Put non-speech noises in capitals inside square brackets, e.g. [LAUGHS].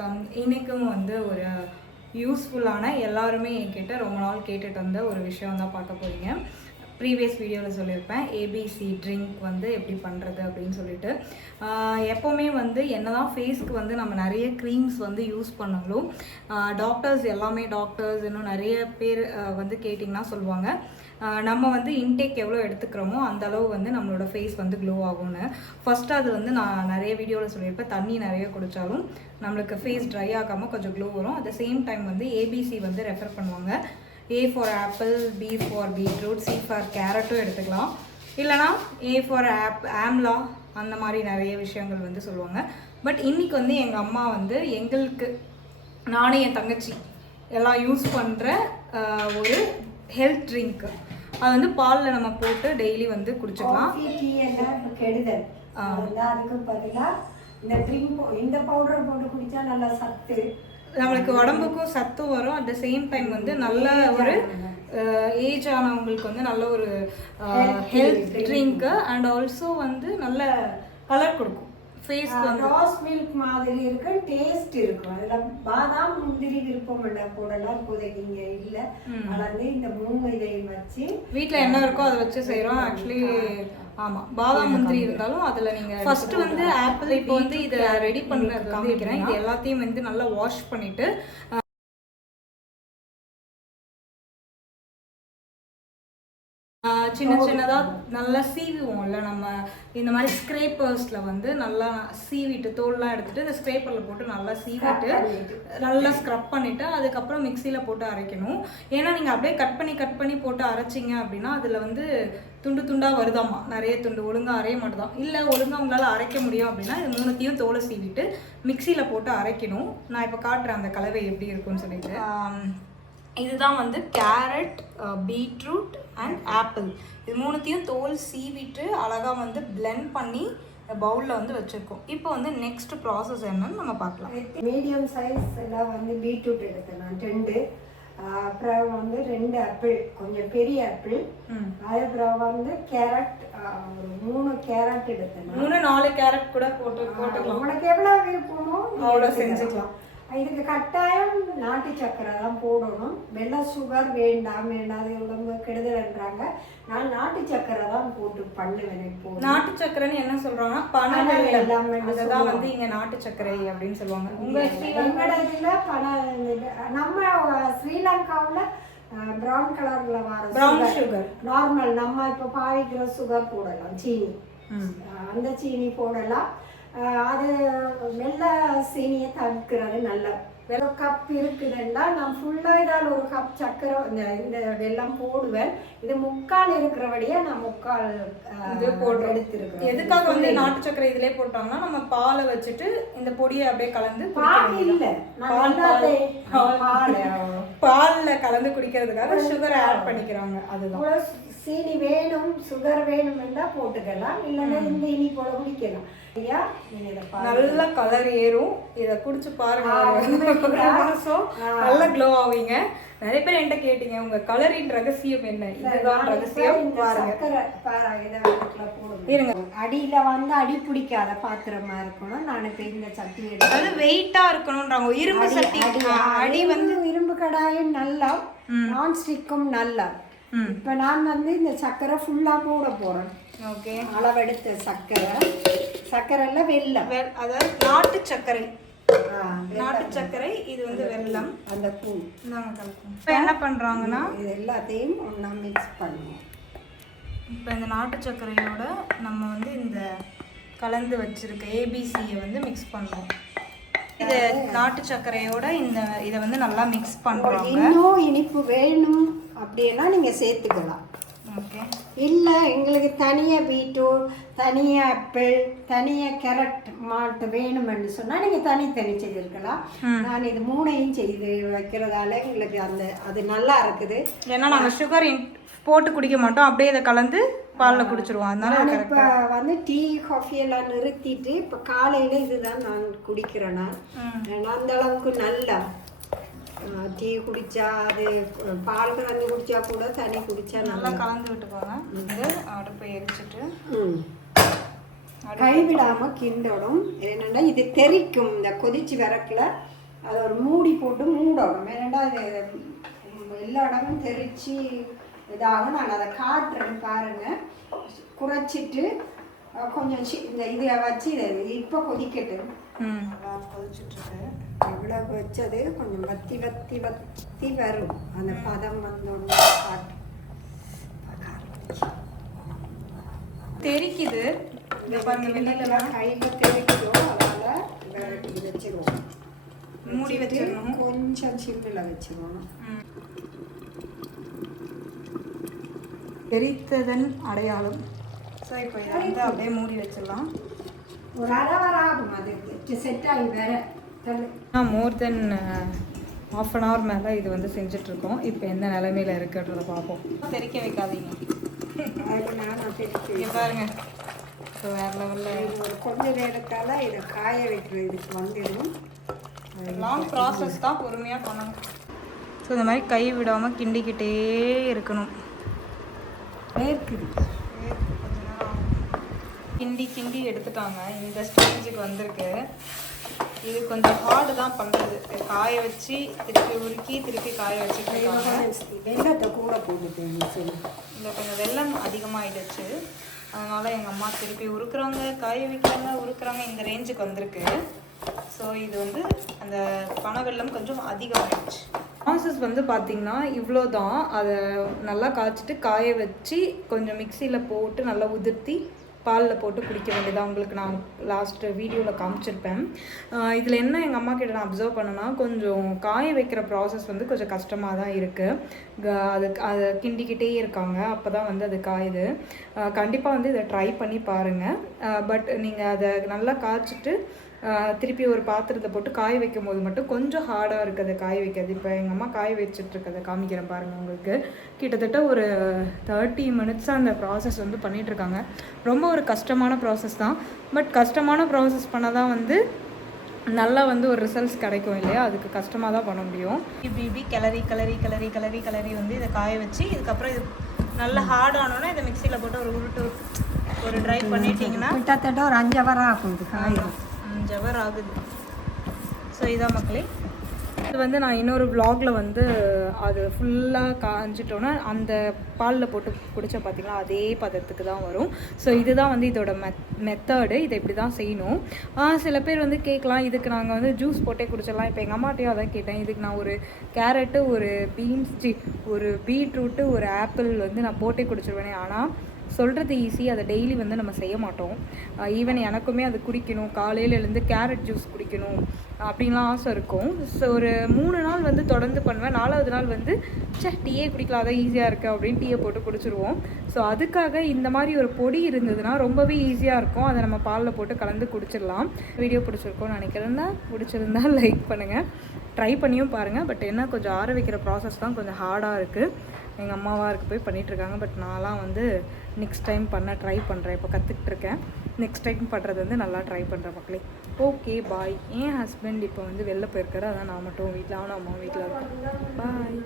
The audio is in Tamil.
வணக்கம் இன்றைக்கும் வந்து ஒரு யூஸ்ஃபுல்லான எல்லாருமே என்கிட்ட ரொம்ப நாள் கேட்டுட்டு வந்த ஒரு விஷயம் தான் பார்க்க போகிறீங்க ப்ரீவியஸ் வீடியோவில் சொல்லியிருப்பேன். ஏபிசி ட்ரிங்க் வந்து எப்படி பண்ணுறது அப்படின்னு சொல்லிட்டு. எப்போவுமே வந்து என்ன தான் ஃபேஸ்க்கு வந்து நம்ம நிறைய க்ரீம்ஸ் வந்து யூஸ் பண்ணாலும் டாக்டர்ஸ் எல்லாமே டாக்டர்ஸ் இன்னும் நிறைய பேர் வந்து கேட்டிங்கன்னா சொல்லுவாங்க. நம்ம வந்து இன்டேக் எவ்வளோ எடுத்துக்கிறோமோ அந்த அளவு வந்து நம்மளோட ஃபேஸ் வந்து க்ளோ ஆகும்னு. ஃபர்ஸ்ட் அது வந்து நான் நிறைய வீடியோவில் சொல்லியிருப்பேன். தண்ணி நிறைய குடித்தாலும் நம்மளுக்கு ஃபேஸ் ட்ரை ஆகாமல் கொஞ்சம் க்ளோ வரும். அட் த சேம் டைம் வந்து ஏபிசி வந்து ரெஃபர் பண்ணுவாங்க. A for apple B for beetroot C for கேரட்டும் எடுத்துக்கலாம். இல்லைனா ஏ ஃபார் ஆப் ஆம்லா அந்த மாதிரி நிறைய விஷயங்கள் வந்து சொல்லுவாங்க. பட் இன்றைக்கி வந்து எங்கள் அம்மா வந்து எங்களுக்கு நானே என் தங்கச்சி எல்லாம் யூஸ் பண்ணுற ஒரு ஹெல்த் ட்ரிங்க்கு அது வந்து பாலில் நம்ம போட்டு டெய்லி வந்து குடிச்சுக்கலாம். டீ எல்லாம் கெடுதல். அதுக்கு பதிலா இந்த ட்ரிங்க் இந்த பவுடர் போட்டு குடிச்சா நல்லா சத்து. நம்மளுக்கு உடம்புக்கும் சத்தும் வரும். அட் த சேம் டைம் வந்து நல்ல ஒரு ஏஜ் ஆனவங்களுக்கு வந்து நல்ல ஒரு ஹெல்த் ட்ரிங்க்கு அண்ட் ஆல்சோ வந்து நல்ல கலர் கொடுக்கும். ஃபேஸ்க்கு வந்து. ரோஸ் மில்க் மாதிரி இருக்கு டேஸ்ட் இருக்கும் அதுல பாதாம் முந்திரி விருப்பம் இல்ல போடலாம் இப்போதைக்கு இங்க இல்ல. கலந்து இந்த மூணு இதையும் வச்சு வீட்டில் என்ன இருக்கோ அதை வச்சு செய்கிறோம் ஆக்சுவலி ஆமாம் பாதாம் முந்திரி இருந்தாலும் அதில் நீங்கள் ஃபர்ஸ்ட் வந்து ஆப்பிள் இப்போ வந்து இதை ரெடி பண்ண காமிக்கிறேன் இது எல்லாத்தையும் வந்து நல்லா வாஷ் பண்ணிட்டு சின்ன சின்னதாக நல்லா சீவுவோம்ல. நம்ம இந்த மாதிரி ஸ்க்ரேப்பர்ஸில் வந்து நல்லா சீவிட்டு தோல்லாம் எடுத்துட்டு இந்த ஸ்க்ரேப்பரில் போட்டு நல்லா சீவிட்டு நல்லா ஸ்க்ரப் பண்ணிவிட்டு அதுக்கப்புறம் மிக்சியில் போட்டு அரைக்கணும். ஏன்னா நீங்கள் அப்படியே கட் பண்ணி கட் பண்ணி போட்டு அரைச்சிங்க அப்படின்னா அதில் வந்து துண்டு துண்டாக வருதாமா? நிறைய துண்டு. ஒழுங்காக அரைய மாட்டுதான் இல்லை ஒழுங்காக உங்களால் அரைக்க முடியும் அப்படின்னா இது மூணுத்தையும் தோலை சீவிட்டு மிக்சியில் போட்டு அரைக்கணும். நான் இப்போ காட்டுறேன் அந்த கலவை எப்படி இருக்கும்னு சொல்லிட்டு. இதுதான் வந்து கேரட் பீட்ரூட் அண்ட் ஆப்பிள். இது மூணுத்தையும் தோல் சீவிட்டு அழகாக வந்து blend பண்ணி பவுலில் வந்து வச்சுருக்கோம். இப்போ வந்து நெக்ஸ்ட் ப்ராசஸ் என்னன்னு நம்ம பார்க்கலாம். மீடியம் சைஸ் எல்லாம் வந்து பீட்ரூட் எடுத்தேன் நான் ரெண்டு. அப்புறம் வந்து ரெண்டு ஆப்பிள். கொஞ்சம் பெரிய ஆப்பிள். அதுக்கப்புறம் வந்து கேரட் ஒரு மூணு கேரட் எடுத்தேன். மூணு நாலு கேரட் கூட போட்டு போட்டுக்கலாம். உங்களுக்கு எவ்வளவு விருப்பமோ அவ்வளோ எடுத்துக்கலாம். செஞ்சுக்கலாம். இதுக்கு கட்டாயம் நாட்டு சக்கரை தான் போடணும். வெள்ளை சுகர் வேண்டாம் வேண்டாம் அது உடம்பு கெடுதல்ன்றாங்க. நான் நாட்டு சக்கரை தான் போட்டு பண்ணுவேன் இப்போ நாட்டு சக்கரைன்னு என்ன சொல்றாங்கன்னா வெல்லம்னு அதுதான் வந்து இங்க நாட்டு சர்க்கரை அப்படின்னு சொல்லுவாங்க. உங்க இதுல பல நம்ம ஸ்ரீலங்காவுல ப்ரௌன் கலர்ல வர ப்ரௌன் சுகர் நார்மல் நம்ம இப்ப பாவிக்கிற சுகர் போடலாம் சீனி. அந்த சீனி போடலாம். அது வெள்ளை சீனியை தவிர்க்கிறது நல்ல வெள்ளை கப் இருக்குதுன்னா நான் ஃபுல்லாக இதால் ஒரு கப் சக்கரை இந்த இந்த வெல்லம் போடுவேன். இது முக்கால் இருக்கிறபடியே நான் முக்கால் இது போடுறோம். எடுத்திருக்கிறேன் எதுக்காக வந்து நாட்டு சர்க்கரை இதுலயே போட்டாங்கன்னா நம்ம பாலை வச்சுட்டு இந்த பொடியை அப்படியே கலந்து பால் இல்ல. பால், பால்ல கலந்து குடிக்கிறதுக்காக சுகர் ஆட் பண்ணிக்கிறாங்க. அதுதான். சீனி வேணும் சுகர் வேணும்னா போட்டுக்கலாம் இல்லைன்னா இந்த இனி போல குடிக்கலாம். ஐயா. நல்ல கலர் ஏறும். இத குடிச்சு பாருங்க? மாசம் [LAUGHS] நல்ல க்ளோ ஆவீங்க. நிறைய பேர் என்கிட்ட கேட்டீங்க உங்க கலரின் ரகசியம் என்ன? இதுதான் ரகசியம். பாருங்க. இருங்க. அடியில வந்து அடி பிடிக்காத பாத்திரமா இருக்கணும். நான் இப்ப இந்த சட்டி எடுத்து அது வெயிட்டா இருக்கணும்ன்றாங்க. இரும்பு சட்டி. அடி- வந்து இரும்பு- கடாயும் நல்லா நான் ஸ்டிக்கும் நல்லா. இப்ப நான் வந்து இந்த சர்க்கரை ஃபுல்லா போட போறேன். ஓகே. அளவெடுத்த சர்க்கரை சர்க்கரைல வெல்லம். அதாவது நாட்டு சர்க்கரை. நாட்டு சர்க்கரை இது வந்து வெல்லம். அந்த பூ இப்போ என்ன பண்றாங்கன்னா? இது எல்லாத்தையும் ஒன்றா மிக்ஸ் பண்ணுவோம். இப்போ இந்த நாட்டு சர்க்கரையோட நம்ம வந்து இந்த கலந்து வச்சிருக்க ஏபிசியை வந்து மிக்ஸ் பண்ணுறோம் இது நாட்டு சர்க்கரையோட இந்த இதை வந்து நல்லா மிக்ஸ் பண்ணுறாங்க இன்னும் இனிப்பு வேணும் அப்படின்னா நீங்கள் சேர்த்துக்கலாம். ஓகே இல்லை எங்களுக்கு தனியாக பீட்ரூட் தனியாக ஆப்பிள் தனியாக கேரட் மாட்டு வேணும்னு சொன்னால் நீங்கள் தனித்தனி செய்திருக்கலாம். நான் இது மூணையும் செய்து வைக்கிறதால எங்களுக்கு அந்த அது நல்லா இருக்குது. ஏன்னா நாங்கள் சுகர் போட்டு குடிக்க மாட்டோம். அப்படியே இதை கலந்து பாலில் குடிச்சிருவோம். அதனால இப்போ வந்து டீ காஃபி எல்லாம் நிறுத்திட்டு இப்போ காலையில் இதுதான் நான் குடிக்கிறேன் நான். நான் அந்த அளவுக்கு நல்லா டீ குடிச்சா அது பால் கலந்து குடிச்சா கூட தண்ணி குடிச்சா நல்லா கலந்து விட்டுக்கோங்க. இது அடுப்பை எரிச்சிட்டு. கைவிடாம கிண்டணும். என்னென்னா இது தெறிக்கும் இந்த கொதிச்சு வரக்குல அதை ஒரு மூடி போட்டு மூடணும். இது ம், எல்லா இடமும் தெறிச்சு இதாகும். நான் அதை காட்டுறேன். பாருங்க குறைச்சிட்டு கொஞ்சம் இந்த இதை வச்சு இப்போ கொதிக்கட்டும் அதான் கொதிச்சுட்ருக்கு இவ்வளவு வச்சது கொஞ்சம் வத்தி வத்தி வத்தி வரும். அந்த பதம் வந்தோடனே காட்டு தெரிக்குது. இந்த பாருங்க வெளியில கையில் தெளிக்கிறோம் அதனால் இது வச்சிருவோம். மூடி வச்சிடணும். கொஞ்சம் சிம்மில் வச்சிருவோம். ம். எரித்ததன் அடையாளம். ஸோ இப்போ இதை வந்து அப்படியே மூடி வச்சிடலாம். ஒரு அரை வர ஆகும் அது. செட் ஆகி வேற more than half an hour மேலே இது வந்து செஞ்சிட்ருக்கோம். இப்போ எந்த நிலைமையில இருக்குன்றத பார்ப்போம். தெரிக்க வைக்காதீங்க. இங்கே பாருங்க. இப்போ வேறு லெவலில் இது ஒரு கொஞ்ச நேரத்தால் இதை காய வைக்கிறதுக்கு வந்துடும். லாங் ப்ராசஸ் தான் பொறுமையாக பண்ணணும். ஸோ இந்த மாதிரி கை விடாமல் கிண்டிக்கிட்டே இருக்கணும். வேர்க்குது. கிண்டி கிண்டி எடுத்துட்டாங்க. இந்த ஸ்டேஜுக்கு வந்திருக்கு. இது கொஞ்சம் ஹார்டு தான் பண்ணுறது காய வச்சு திருப்பி உருக்கி திருப்பி காய இருக்காங்க வெள்ளத்தை கூட போட்டுட்டு இதில் கொஞ்சம் வெள்ளம் அதிகமாகிடுச்சு அதனால் எங்கள் அம்மா திருப்பி உருக்குறாங்க காய வைக்கிறாங்க உருக்குறாங்க. இந்த ரேஞ்சுக்கு வந்திருக்கு. ஸோ இது வந்து அந்த பனை வெல்லம் கொஞ்சம் அதிகமாகிடுச்சு ப்ராசஸ் வந்து பார்த்திங்கன்னா இவ்வளோ தான் அதை நல்லா காய்ச்சிட்டு காய வச்சு கொஞ்சம் மிக்சியில் போட்டு நல்லா உதிர்த்தி பாலில் போட்டு குடிக்க வேண்டியதாக உங்களுக்கு நான் லாஸ்ட் வீடியோவில் காமிச்சிருப்பேன். இதில் என்ன எங்கள் அம்மா கிட்ட நான் அப்சர்வ் பண்ணேன்னா கொஞ்சம் காய வைக்கிற ப்ராசஸ் வந்து கொஞ்சம் கஷ்டமாக தான் இருக்குது அது அதை கிண்டிக்கிட்டே இருக்காங்க. அப்போ தான் வந்து அது காயுது. கண்டிப்பாக வந்து இதை ட்ரை பண்ணி பாருங்கள் பட் நீங்கள் அதை நல்லா காய்ச்சிட்டு திருப்பி ஒரு பாத்திரத்தை போட்டு காய வைக்கும் போது மட்டும் கொஞ்சம் ஹார்டாக இருக்குது அதை காய வைக்கிறது இப்போ எங்கள் அம்மா காய வச்சுட்டு இருக்கதை காமிக்கிறேன் பாருங்கள் உங்களுக்கு. கிட்டத்தட்ட ஒரு தேர்ட்டி மினிட்ஸாக அந்த ப்ராசஸ் வந்து பண்ணிட்டு இருக்காங்க. ரொம்ப ஒரு கஷ்டமான ப்ராசஸ் தான். பட் கஷ்டமான ப்ராசஸ் பண்ண தான் வந்து நல்லா வந்து ஒரு ரிசல்ட்ஸ் கிடைக்கும் இல்லையா? அதுக்கு கஷ்டமாக தான் பண்ண முடியும். இப்படி இப்படி கிளறி கிளறி கிளறி கிளறி கிளறி வந்து இதை காய வச்சு இதுக்கப்புறம் இது நல்லா ஹார்ட் ஆனோன்னா இதை மிக்சியில் போட்டு ஒரு உருட்டு ஒரு ட்ரை பண்ணிட்டீங்கன்னா கிட்டத்தட்ட ஒரு அஞ்சு வர ஆகும் இது காயும் அஞ்சு ஹவர் ஆகுது. ஸோ இதான் மக்களே. இது வந்து நான் இன்னொரு vlogல வந்து அது ஃபுல்லாக காஞ்சிட்டோன்னா அந்த பாலில் போட்டு குடிச்ச பார்த்திங்களா அதே பதத்துக்கு தான் வரும். ஸோ இதுதான் வந்து இதோட மெத் மெத்தடு இதை இப்படி தான் செய்யணும் சில பேர் வந்து கேட்கலாம் இதுக்கு நாங்கள் வந்து ஜூஸ் போட்டே குடிச்சிடலாம். இப்போ எங்கள் அம்மாட்டையும் அதான் கேட்டேன் இதுக்கு நான் ஒரு கேரட்டு ஒரு பீன்ஸ் ஒரு பீட்ரூட்டு ஒரு ஆப்பிள் வந்து நான் போட்டே குடிச்சிருவேனே. ஆனால் சொல்கிறது ஈஸி அதை டெய்லி வந்து நம்ம செய்ய மாட்டோம். ஈவன் எனக்குமே அது குடிக்கணும். காலையில் எழுந்து கேரட் ஜூஸ் குடிக்கணும் அப்படின்லாம் ஆசை இருக்கும். ஸோ ஒரு மூணு நாள் வந்து தொடர்ந்து பண்ணுவேன். நாலாவது நாள் வந்து ச்சே டீயே குடிக்கலாம் அதான் ஈஸியாக இருக்குது அப்படின்னு டீயை போட்டு குடிச்சிருவோம். ஸோ அதுக்காக இந்த மாதிரி ஒரு பொடி இருந்ததுன்னா ரொம்பவே ஈஸியாக இருக்கும். அதை நம்ம பாலில் போட்டு கலந்து குடிச்சிடலாம். வீடியோ பிடிச்சிருக்கோம்னு நினைக்கிறேன்னா பிடிச்சிருந்தா லைக் பண்ணுங்கள் ட்ரை பண்ணியும் பாருங்கள் பட் என்ன கொஞ்சம் ஆற வைக்கிற ப்ராசஸ் தான் கொஞ்சம் ஹார்டாக இருக்குது எங்கள் அம்மாவாக இருக்க போய் பண்ணிகிட்ருக்காங்க இருக்காங்க பட் நான்லாம் வந்து நெக்ஸ்ட் டைம் பண்ண ட்ரை பண்ணுறேன் இப்போ கற்றுக்கிட்டு இருக்கேன் நெக்ஸ்ட் டைம் பண்ணுறது வந்து நல்லா ட்ரை பண்ணுறேன் மக்களே. ஓகே பாய் என் ஹஸ்பண்ட் இப்போ வந்து வெளில போயிருக்காரு. அதான் நான் மட்டும் வீட்டில் அவனும் அம்மா வீட்டில் இருக்கேன் பாய்